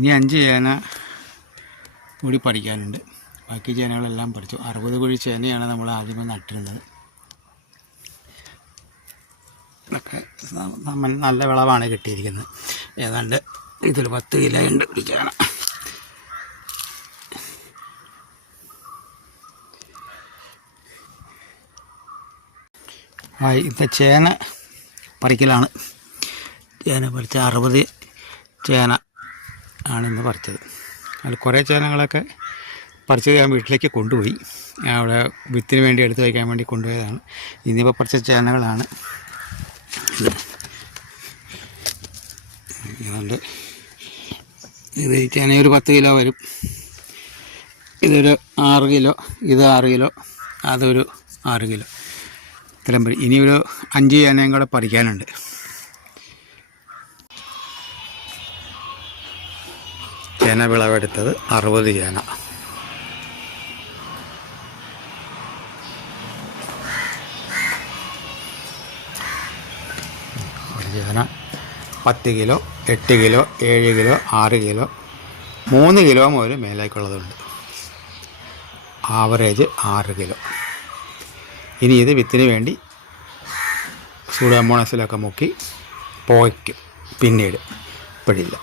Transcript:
ഇനി അഞ്ച് ചേന കൂടി പഠിക്കാനുണ്ട്. ബാക്കി ചേനകളെല്ലാം പഠിച്ചു. അറുപത് കുഴി ചേനയാണ് നമ്മൾ ആദ്യമേ നട്ടിരുന്നത്. ഒക്കെ നമ്മൾ നല്ല വിളവാണ് കിട്ടിയിരിക്കുന്നത്. ഏതാണ്ട് ഇതിൽ പത്ത് കിലോ ഉണ്ട് ഒരു ചേന. ആ ചേന പറിക്കലാണ്. ചേന പറിച്ച അറുപത് ചേന ആണ് ഇന്ന് പറിച്ചത് അതിൽ കുറേ ചേനകളൊക്കെ പറിച്ചത് ഞാൻ വീട്ടിലേക്ക് കൊണ്ടുപോയി. അവിടെ വിത്തിന് വേണ്ടി എടുത്ത് വയ്ക്കാൻ വേണ്ടി കൊണ്ടുപോയതാണ്. ഇന്നിപ്പോൾ പറിച്ച ചേനകളാണ് അതുകൊണ്ട് ഇത് ഈ ചേന ഒരു പത്ത് കിലോ വരും. ഇതൊരു ആറ് കിലോ ഇത് ആറ് കിലോ അതൊരു ആറ് കിലോ. ഇത്രയും ഇനിയൊരു അഞ്ച് ചേനയും കൂടെ പറിക്കാനുണ്ട്. ചേന വിളവെടുത്തത് അറുപത് ചേന. ചേന പത്ത് കിലോ എട്ട് കിലോ ഏഴ് കിലോ ആറ് കിലോ മൂന്ന് കിലോ മുതൽ മേലേക്കുള്ളതുണ്ട് ആവറേജ് ആറ് കിലോ. ഇനി ഇത് വിത്തിന് വേണ്ടി സൂഡോമോണസിലൊക്കെ മുക്കി പോയ്ക്കും പിന്നീട് ഇപ്പോഴില്ല.